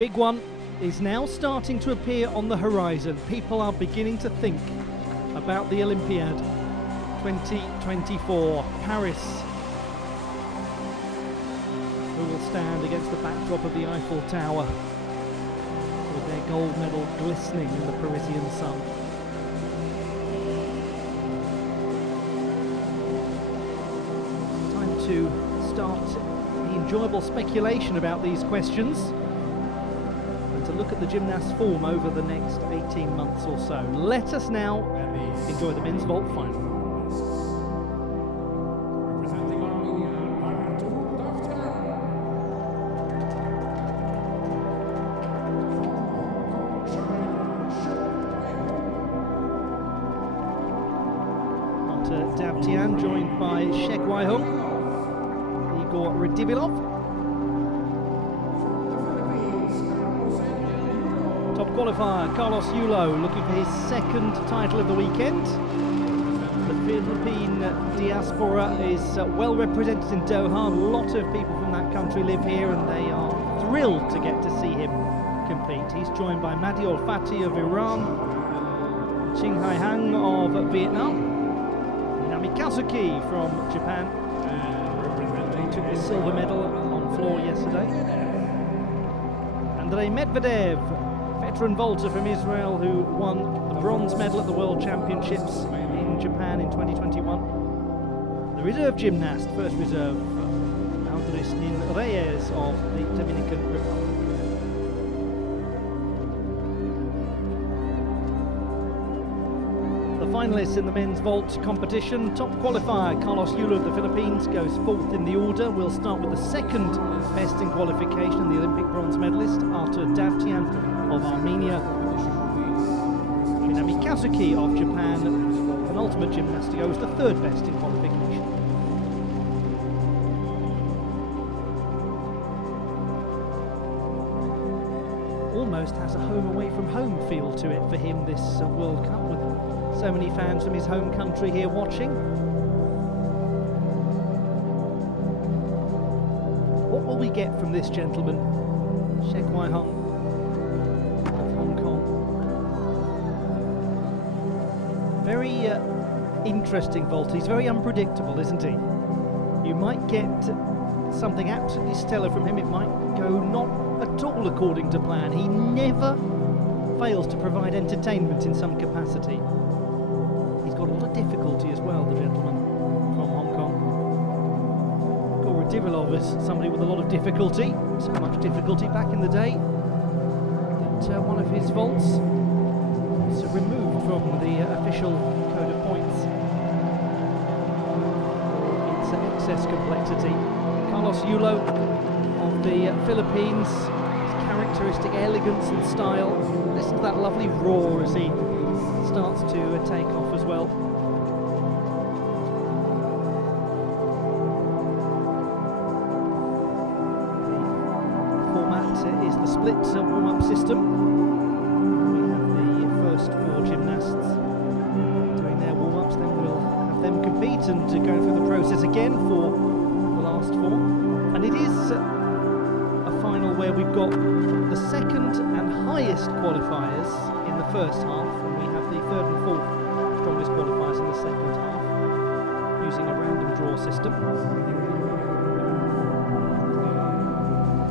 Big one is now starting to appear on the horizon. People are beginning to think about the Olympiad 2024 Paris, who will stand against the backdrop of the Eiffel Tower with their gold medal glistening in the Parisian sun. Time to start the enjoyable speculation about these questions, to look at the gymnast's form over the next 18 months or so. Let us now enjoy the men's vault final. Representing Armenia, Artur Davytan. Artur Davytan, joined by Shek Wai Hung, Igor Radivilov. Top qualifier, Yulo, looking for his second title of the weekend. The Philippine diaspora is well represented in Doha. A lot of people from that country live here and they are thrilled to get to see him compete. He's joined by Olfati of Iran, Trinh Hai Khang of Vietnam, Kazuki from Japan. He took the silver medal on floor yesterday. Andrey Medvedev, veteran vaulter from Israel, who won the bronze medal at the World Championships in Japan in 2021. The reserve gymnast, first reserve, Edriel Reyes of the Dominican Republic. The finalists in the men's vault competition. Top qualifier, Yulo of the Philippines, goes fourth in the order. We'll start with the second best in qualification, the Olympic bronze medalist, Artur Davytan of Armenia. Kazuki of Japan, penultimate gymnast, goes the third best in qualification. Almost has a home away from home feel to it for him, this World Cup, with so many fans from his home country here watching. What will we get from this gentleman, Shek Wai Hung? Very interesting vault. He's very unpredictable, isn't he? You might get something absolutely stellar from him. It might go not at all according to plan. He never fails to provide entertainment in some capacity. He's got a lot of difficulty as well, the gentleman from Hong Kong. Radivilov is somebody with a lot of difficulty. So much difficulty back in the day that one of his vaults was removed from the official code of points. It's excess complexity. Yulo of the Philippines, his characteristic elegance and style. Listen to that lovely roar as he starts to take off as well. The format is the split warm-up system. Four gymnasts doing their warm-ups, then we'll have them compete and go through the process again for the last four. And it is a final where we've got the second and highest qualifiers in the first half, and we have the third and fourth strongest qualifiers in the second half, using a random draw system.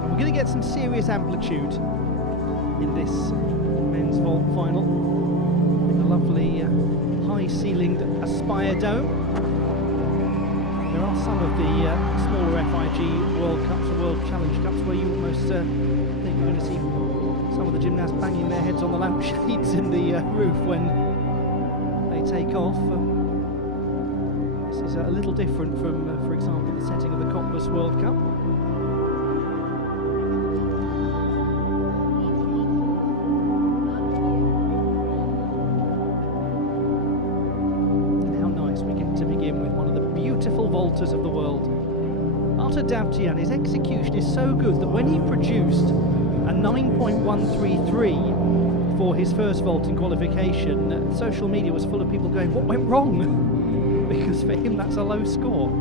And we're going to get some serious amplitude in this men's vault final. Lovely high-ceilinged Aspire Dome. There are some of the smaller FIG World Cups or World Challenge Cups where you almost think you're going to see some of the gymnasts banging their heads on the lampshades in the roof when they take off. This is a little different from, for example, the setting of the Cottbus World Cup. Vaulters of the world. Artur Davytan, his execution is so good that when he produced a 9.133 for his first vault in qualification, social media was full of people going, what went wrong? Because for him that's a low score.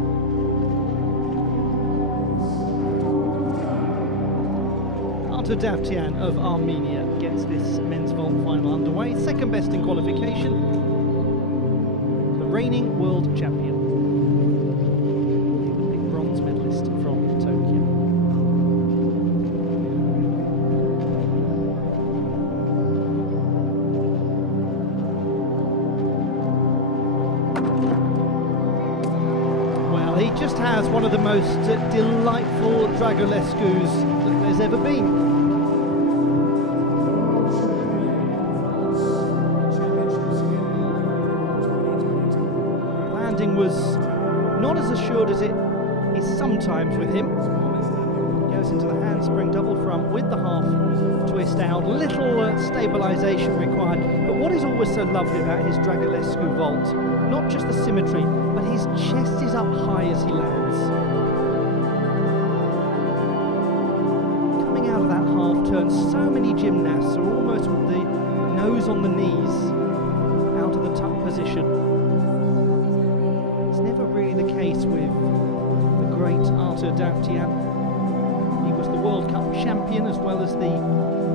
Artur Davytan of Armenia gets this men's vault final underway. Second best in qualification. The reigning world champion. The big bronze medalist from Tokyo. Well, he just has one of the most delightful Dragolescus that there's ever been. Was not as assured as it is sometimes with him. Goes into the handspring double front with the half twist out. Little stabilisation required. But what is always so lovely about his Dragolescu vault, not just the symmetry, but his chest is up high as he lands. Coming out of that half turn, so many gymnasts are almost with the nose on the knees out of the tuck position. Never really the case with the great Artur Davytan. He was the World Cup champion as well as the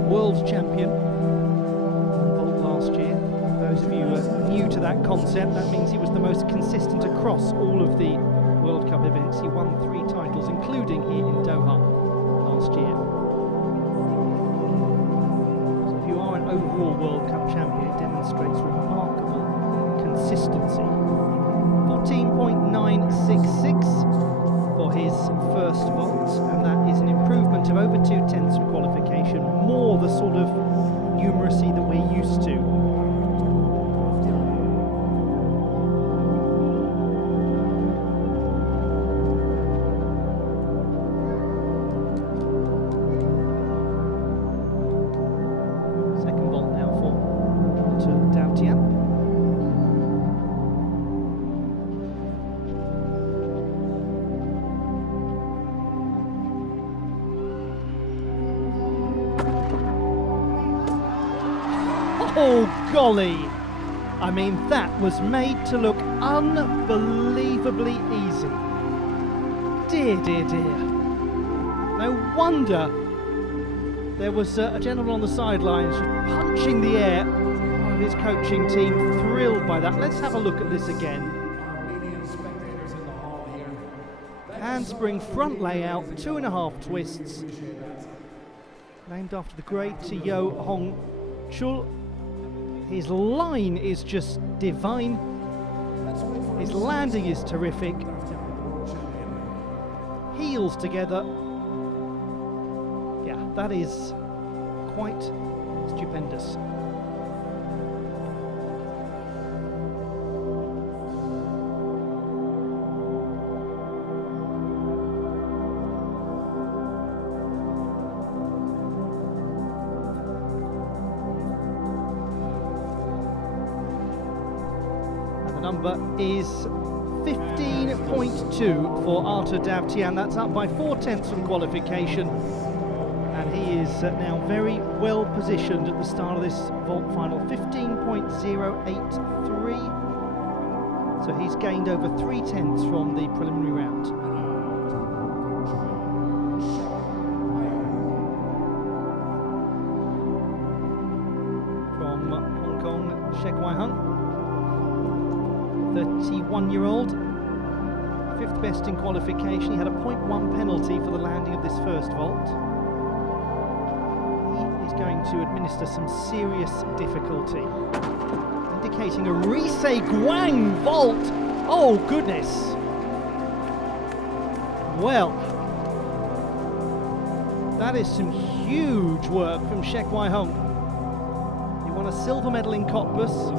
world champion in vault last year. Those of you who are new to that concept, that means he was the most consistent across all of the World Cup events. He won 3 titles, including here in Doha last year. So if you are an overall World Cup champion, it demonstrates remarkable consistency. 14.966 for his first vault, and that is an improvement of over 2/10 from qualification, more the sort of numeracy that we're used to. Second vault now for Artur Davytan. Oh golly! I mean, that was made to look unbelievably easy. Dear, dear, dear. No wonder there was a gentleman on the sidelines punching the air. One of his coaching team thrilled by that. Let's have a look at this again. Handspring front layout, 2.5 twists. Named after the great Yulo He. His line is just divine. His landing is terrific. Heels together. Yeah, that is quite stupendous. Number is 15.2 for Artur Davytan. That's up by 4/10 from qualification, and he is now very well positioned at the start of this vault final. 15.083, so he's gained over 3/10 from the preliminary round. From Hong Kong, Shek Wai Hung, 31-year-old, 5th best in qualification. He had a 0.1 penalty for the landing of this first vault. He is going to administer some serious difficulty, indicating a Risei Guang vault. Oh goodness! Well, that is some huge work from Shek Wai Hung. He won a silver medal in Cottbus.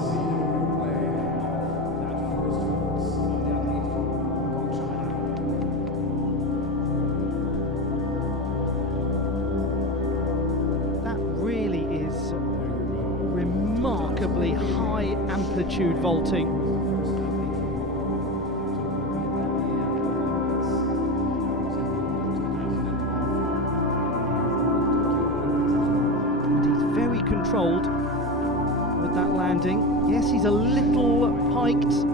Remarkably high amplitude vaulting. And he's very controlled with that landing. Yes, he's a little piked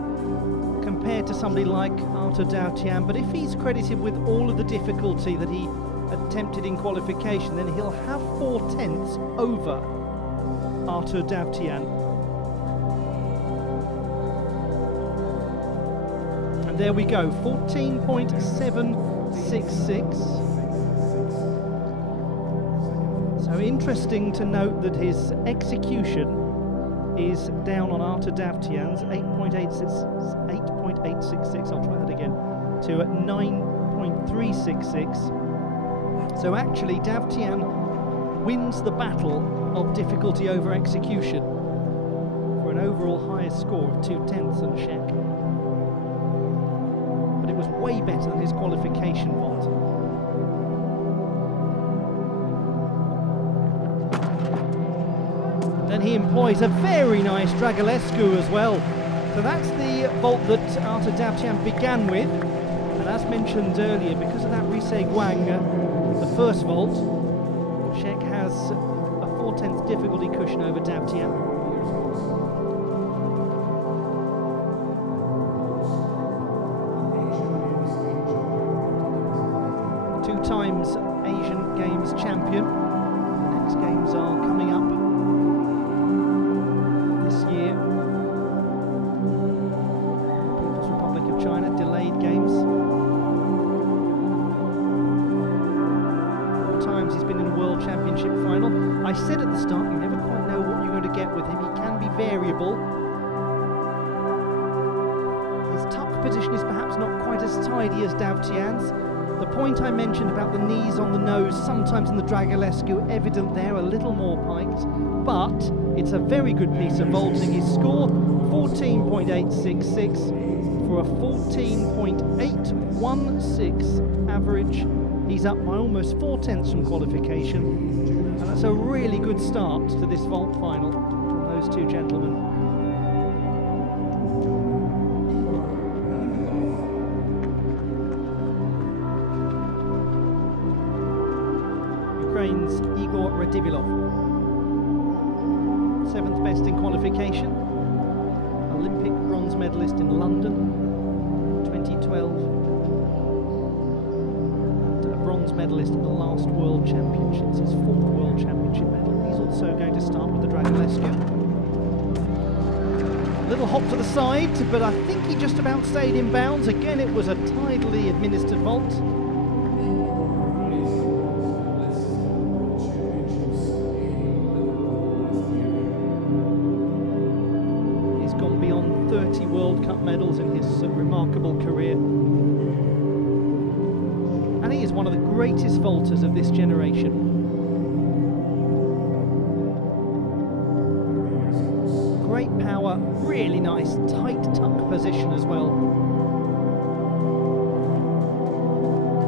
compared to somebody like Artur Davytan, but if he's credited with all of the difficulty that he attempted in qualification, then he'll have 4/10 over Artur Davytan. And there we go, 14.766. So interesting to note that his execution is down on Artur Davytan's 8.866, I'll try that again, to 9.366. So actually Davytan wins the battle of difficulty over execution for an overall highest score of 2/10 than Shek. But it was way better than his qualification vault. Then he employs a very nice Dragulescu as well. So that's the vault that Artur Davytan began with. And as mentioned earlier, because of that Shek Wai Hung, the first vault, Shek has a 4/10 difficulty cushion over Davytan. Two times Asian Games champion. The next games are coming up this year. People's Republic of China, delayed games. 4 times he's been in a World Championship final. I said at the start, you never quite know what you're going to get with him. He can be variable. His tuck position is perhaps not quite as tidy as Davytan's. The point I mentioned about the knees on the nose, sometimes in the Dragulescu, evident there, a little more piked, but it's a very good piece of vaulting. His score, 14.866 for a 14.816 average. He's up by almost 4/10 from qualification, and that's a really good start to this vault final from those two gentlemen. Ukraine's Igor Radivilov, 7th best in qualification, Olympic bronze medalist in London 2012, and a bronze medalist at the last World Championships, his 4th World Championship medal. He's also going to start with the Dragulescu. Little hop to the side, but I think he just about stayed in bounds. Again, it was a tidily administered vault. Beyond 30 World Cup medals in his remarkable career. And he is one of the greatest vaulters of this generation. Great power, really nice tight tuck position as well.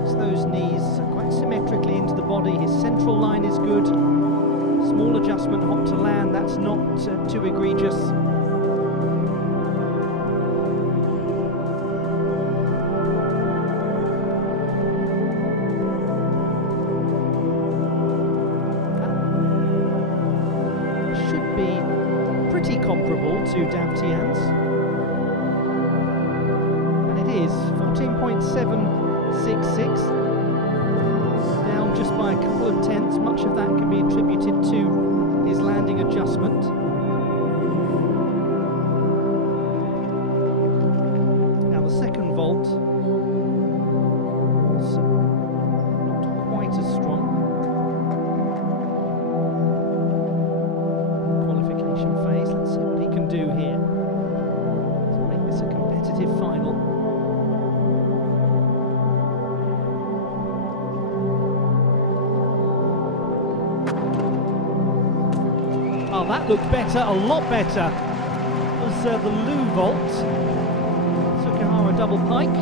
Gets those knees quite symmetrically into the body. His central line is good. Small adjustment hop to land, that's not too egregious. Pretty comparable to Davytan's, and it is 14.766, down just by a couple of tenths. Much of that can be attributed to his landing adjustment. Now the second vault was not quite as strong. Phase. Let's see what he can do here to make this a competitive final. Oh, that looked better, a lot better. It was the Lu vault. Sukihara double pike.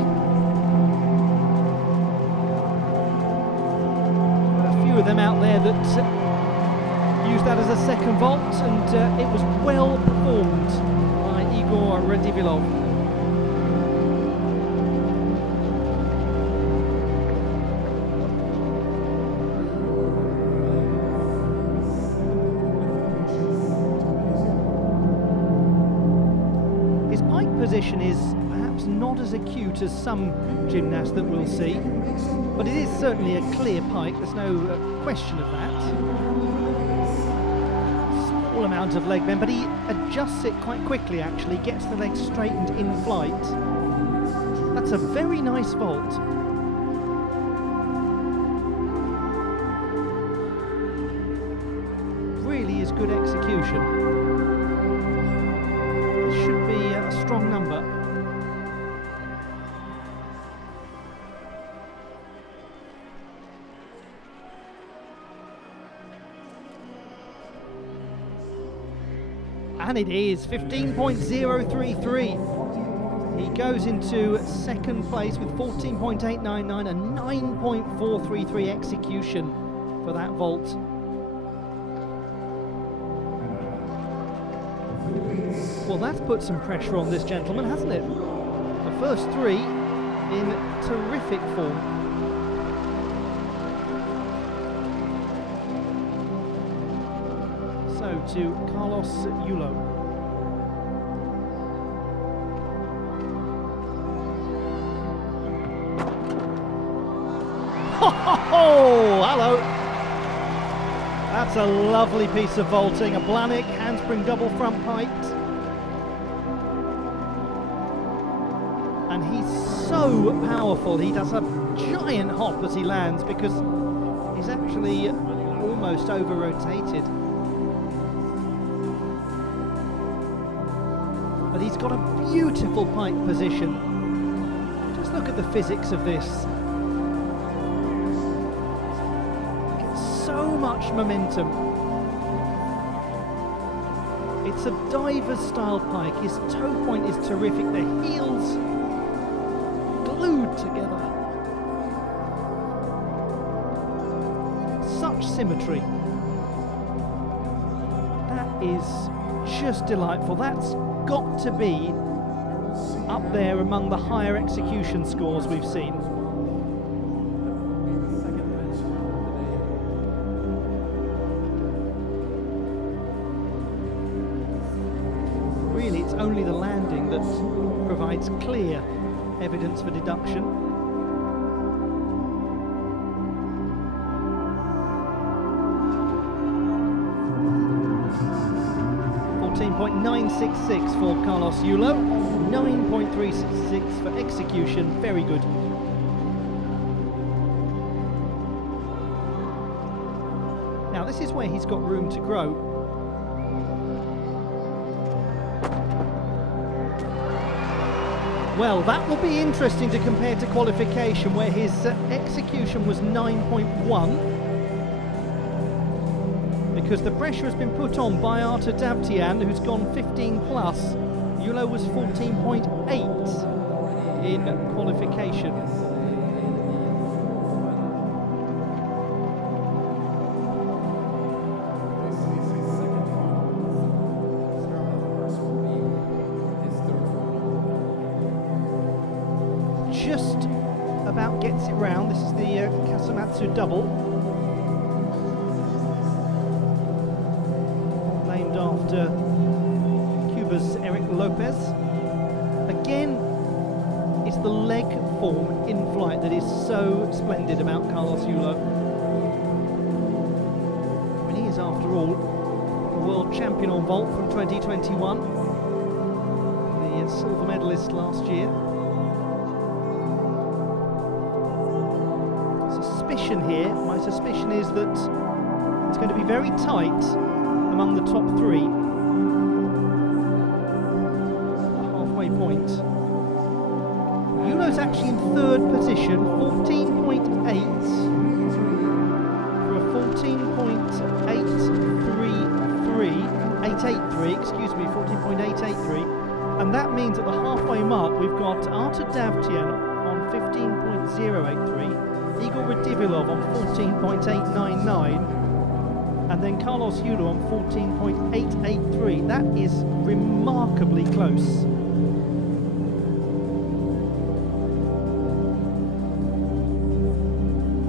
A few of them out there that used that as a second vault, and it was well performed by Igor Radivilov. His pike position is perhaps perhaps not as acute as some gymnasts that we'll see, but it is certainly a clear pike, there's no question of that. Small amount of leg bend, but he adjusts it quite quickly actually, gets the legs straightened in flight. That's a very nice vault. Really is good execution. This should be a strong number. And it is 15.033. He goes into second place with 14.899, a 9.433 execution for that vault. Well, that's put some pressure on this gentleman, hasn't it? The first three in terrific form. So to Carlos Yulo. Oh, hello. That's a lovely piece of vaulting, a Blahnik handspring double front pike. And he's so powerful, he does a giant hop as he lands because he's actually almost over-rotated. But he's got a beautiful pike position. Just look at the physics of this. So much momentum. It's a diver's style pike. His toe point is terrific. The heels glued together. Such symmetry. That is just delightful. That's got to be up there among the higher execution scores we've seen. Really, it's only the landing that provides clear evidence for deduction. .966 for Carlos Yulo, 9.366 for execution, very good. Now this is where he's got room to grow. Well, that will be interesting to compare to qualification, where his execution was 9.1. Because the pressure has been put on by Artur Davytan, who's gone 15 plus. Yulo was 14.8 in qualification. Just about gets it round. This is the Kasumatsu double. After Cuba's Eric Lopez. Again, it's the leg form in flight that is so splendid about Carlos Yulo. I mean, he is, after all, the world champion on vault from 2021, the silver medalist last year. Suspicion here, my suspicion is that it's going to be very tight among the top three. The halfway point. Yulo's actually in third position, 14.8 for a 14.883, excuse me, 14.883, and that means at the halfway mark we've got Artur Davytan on 15.083, Igor Radivilov on 14.899, and then Carlos Yulo on 14.883. That is remarkably close.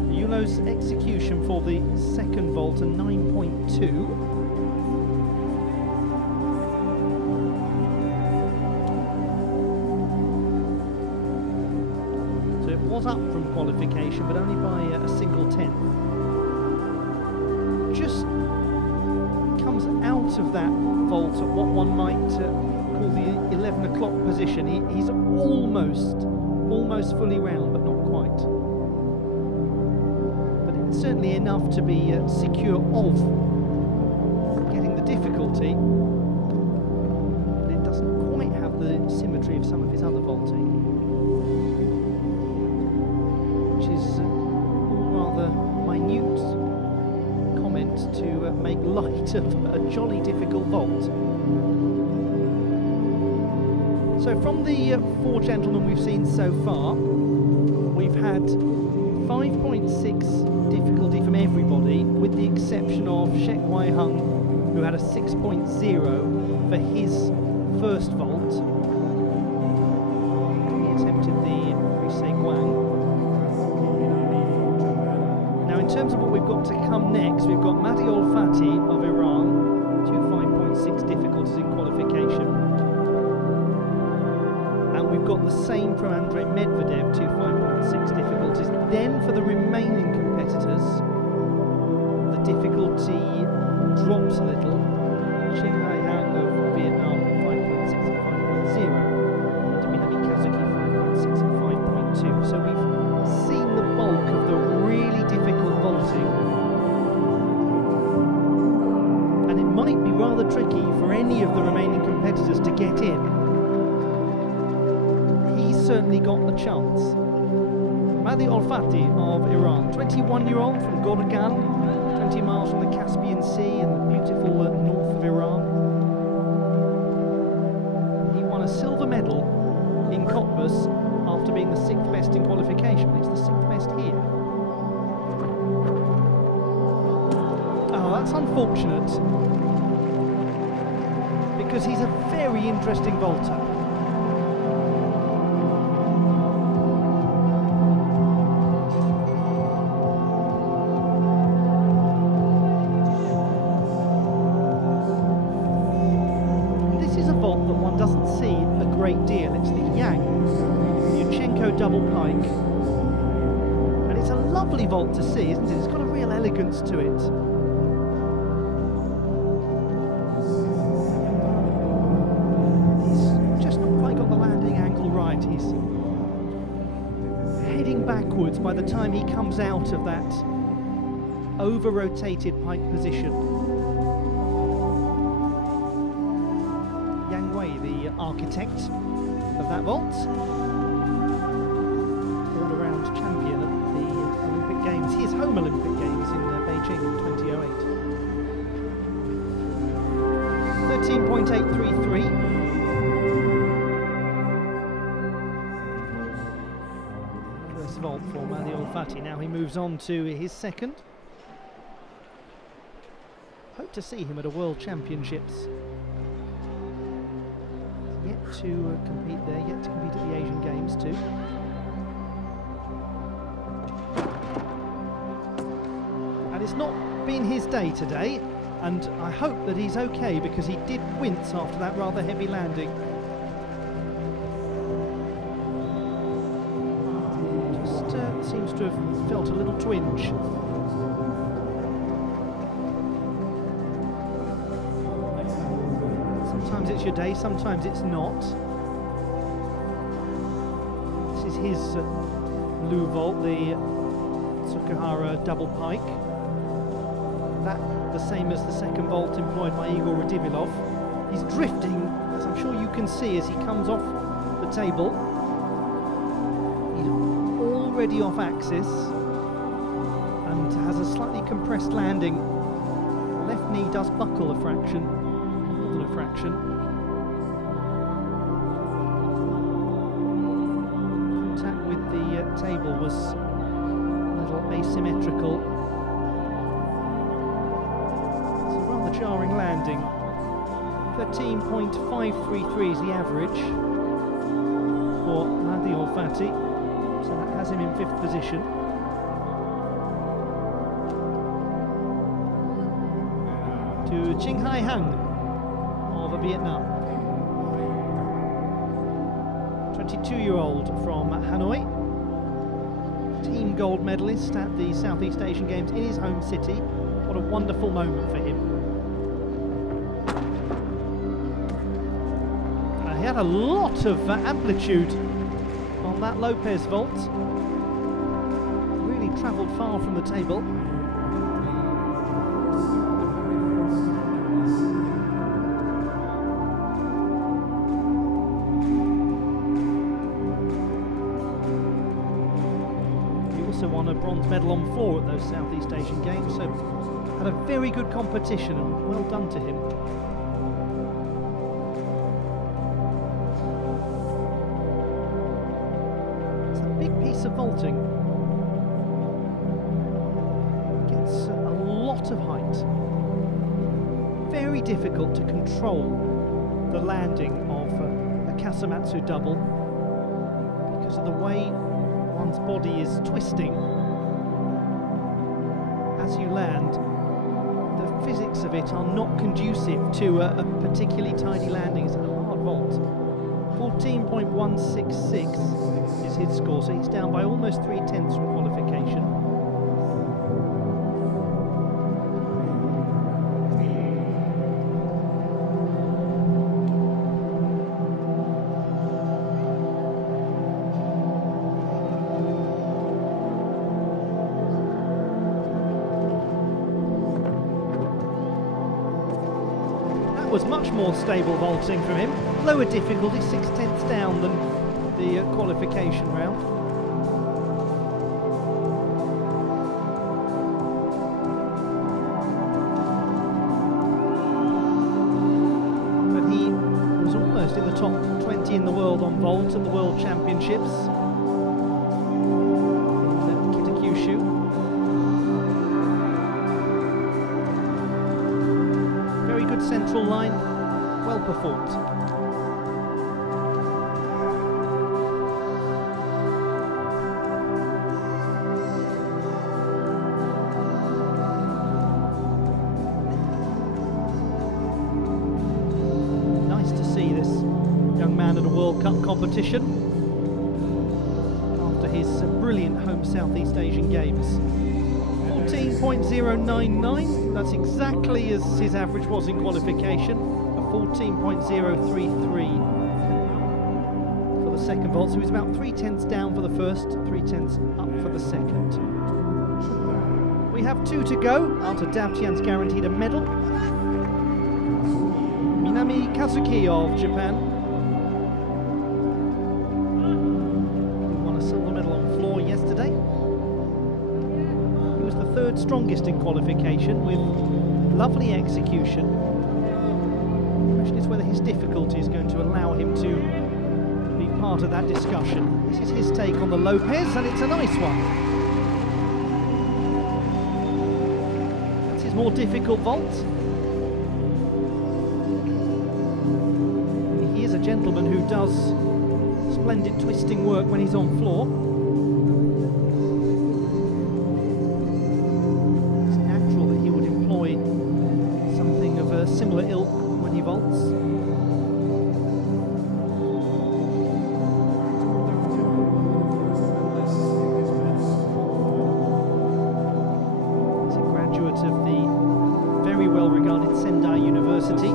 Yulo's execution for the second vault, a 9.2. was up from qualification, but only by a single tenth. Just comes out of that vault at what one might call the 11 o'clock position. He's almost fully round, but not quite. But it's certainly enough to be secure of getting the difficulty. But it doesn't quite have the symmetry of some of his other vaulting, which is rather minute comment to make light of a jolly difficult vault. So from the 4 gentlemen we've seen so far, we've had 5.6 difficulty from everybody, with the exception of Shek Wai Hung, who had a 6.0 for his first vault. He attempted the Shek Wai. Now in terms of what we've got to come next, we've got Mahdi Olfati of Iran, 2 5.6 difficulties in qualification. We've got the same from Andrey Medvedev, 2 5.6 difficulties. Then for the remaining competitors, the difficulty drops a little. Trinh Hai Khang of Vietnam, 5.6 and 5.0. Kazuki, 5.6 and 5.2. So we've seen the bulk of the really difficult vaulting. And it might be rather tricky for any of the remaining competitors to get in. Certainly got the chance. Mahdi Olfati of Iran, 21-year-old from Gorgan, 20 miles from the Caspian Sea in the beautiful north of Iran. He won a silver medal in Cottbus after being the 6th best in qualification. He's the 6th best here. Oh, that's unfortunate, because he's a very interesting vaulter. Double pike, and it's a lovely vault to see, isn't it? It's got a real elegance to it. He's just not quite got the landing angle right. He's heading backwards by the time he comes out of that over-rotated pike position. Yang Wei, the architect of that vault, champion at the Olympic Games, his home Olympic Games in Beijing in 2008. 13.833. First vault for Mahdi Olfati. Now he moves on to his second. Hope to see him at a World Championships. Yet to compete there, yet to compete at the Asian Games too. It's not been his day today, and I hope that he's okay, because he did wince after that rather heavy landing. Just seems to have felt a little twinge. Sometimes it's your day, sometimes it's not. This is his Lu vault, the Tsukahara double pike. That the same as the second vault employed by Igor Radivilov. He's drifting, as I'm sure you can see, as he comes off the table. He's already off axis and has a slightly compressed landing. The left knee does buckle a fraction, more than a fraction. Contact with the table was a little asymmetrical. Jarring landing. 13.533 is the average for Mahdi Olfati, so that has him in 5th position. To Trinh Hai Khang of Vietnam, 22-year-old from Hanoi. team gold medalist at the Southeast Asian Games in his home city. What a wonderful moment for him. He had a lot of amplitude on that Lopez vault. Really travelled far from the table. He also won a bronze medal on floor at those Southeast Asian Games, so had a very good competition, and well done to him. Of vaulting. Gets a lot of height. Very difficult to control the landing of a Kasamatsu double because of the way one's body is twisting as you land. The physics of it are not conducive to a particularly tidy landing. It's a hard vault. 14.166 is his score, so he's down by almost 3/10 from qualification. That was much more stable vaulting from him. Lower difficulty, 6/10 down than the qualification round. But he was almost in the top 20 in the world on vault at the World Championships in Kitakyushu. Very good central line, well performed. Cup competition after his brilliant home Southeast Asian Games. 14.099, that's exactly as his average was in qualification, a 14.033 for the second vault, so he's about 3/10 down for the first, 3/10 up for the second. We have 2 to go after Davytan's guaranteed a medal. Minami Kazuki of Japan. Yesterday. He was the 3rd strongest in qualification with lovely execution. The question is whether his difficulty is going to allow him to be part of that discussion. This is his take on the Lopez, and it's a nice one. That's his more difficult vault. He is a gentleman who does splendid twisting work when he's on floor. Similar ilk when he vaults. He's a graduate of the very well regarded Sendai University.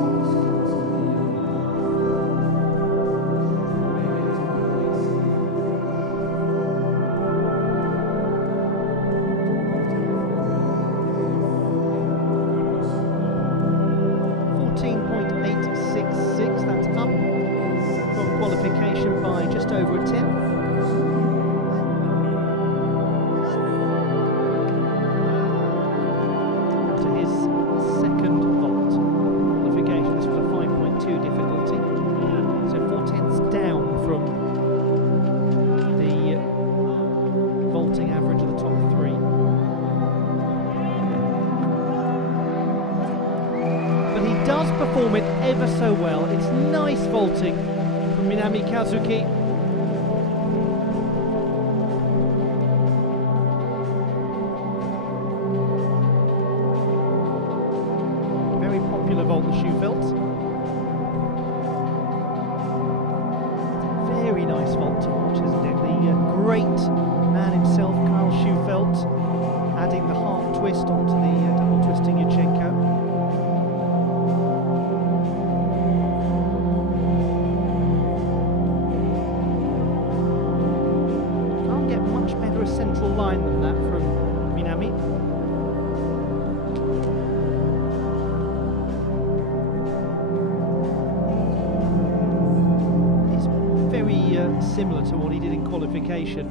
Qualification by just over a 10. To his second vault qualification, this was a 5.2 difficulty, so 4/10 down from the vaulting average of the top 3. But he does perform it ever so well. It's nice vaulting from Minami Kazuki. Very popular vault, the Schuhfeld. Very nice vault to watch, isn't it? The great man himself, twist onto the double twisting Yurchenko. Can't get much better a central line than that from Minami. It's very similar to what he did in qualification.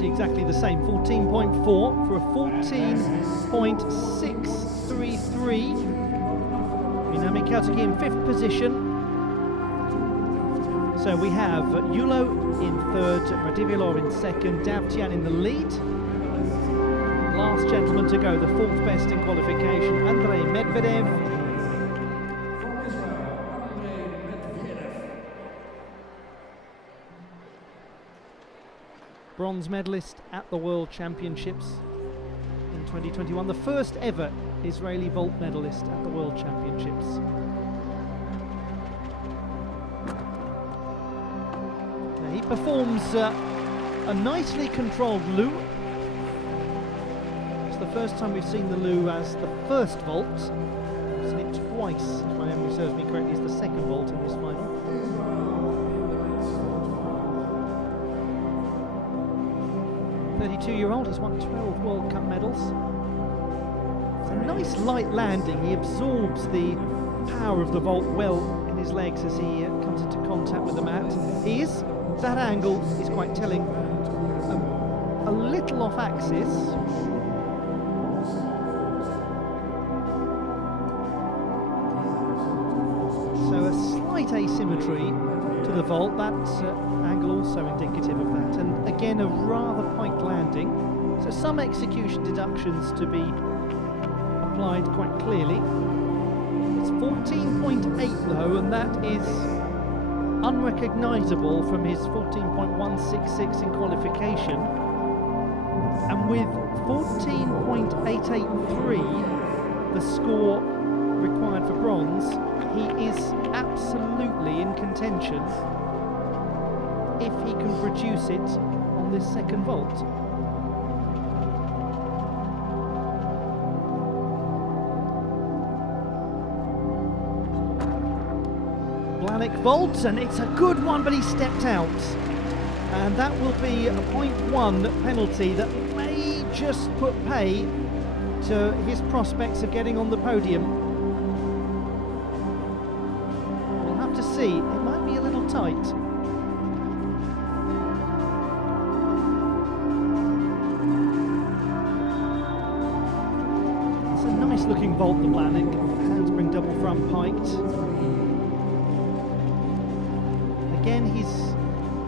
Exactly the same, 14.4 for a 14.633. Minami Kazuki in 5th position. So we have Yulo in 3rd, Radivilov in 2nd, Davytan in the lead. Last gentleman to go, the 4th best in qualification, Andrey Medvedev. Bronze medalist at the World Championships in 2021, the first ever Israeli vault medalist at the World Championships. Now he performs a nicely controlled Lu. It's the first time we've seen the Lu as the first vault. We've seen it twice, if my memory serves me correctly, as the second vault in this final. 32-year-old, he's won 12 World Cup medals. It's a nice light landing. He absorbs the power of the vault well in his legs as he comes into contact with the mat. That angle is quite telling, a little off axis. So a slight asymmetry to the vault. That angle also indicative of that, and again a rather piked landing, so some execution deductions to be applied quite clearly. It's 14.8 though, and that is unrecognisable from his 14.166 in qualification, and with 14.883 the score required for bronze, he is absolutely in contention if he can produce it on this second vault. Blahnik vault, and it's a good one, but he stepped out. And that will be a 0.1 penalty that may just put pay to his prospects of getting on the podium. We'll have to see, it might be a little tight. Looking vault, the Blahnik, handspring double front piked. Again, he's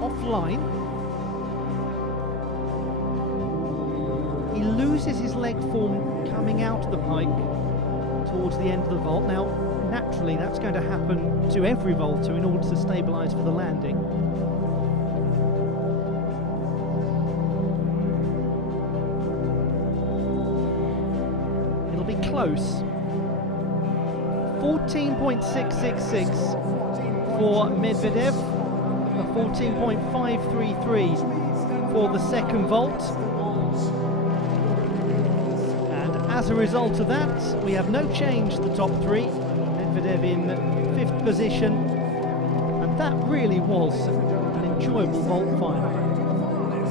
offline. He loses his leg form coming out of the pike towards the end of the vault. Now, naturally, that's going to happen to every vaulter in order to stabilise for the landing. Close. 14.666 for Medvedev, a 14.533 for the second vault. And as a result of that, we have no change to the top three. Medvedev in 5th position, and that really was an enjoyable vault final.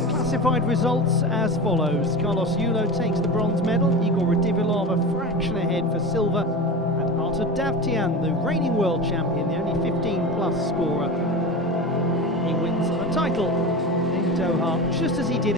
Classified results as follows. Carlos Yulo takes the bronze medal, Igor Radivilov a fraction ahead for silver, and Artur Davytan, the reigning world champion, the only 15+ scorer. He wins a title in Doha, just as he did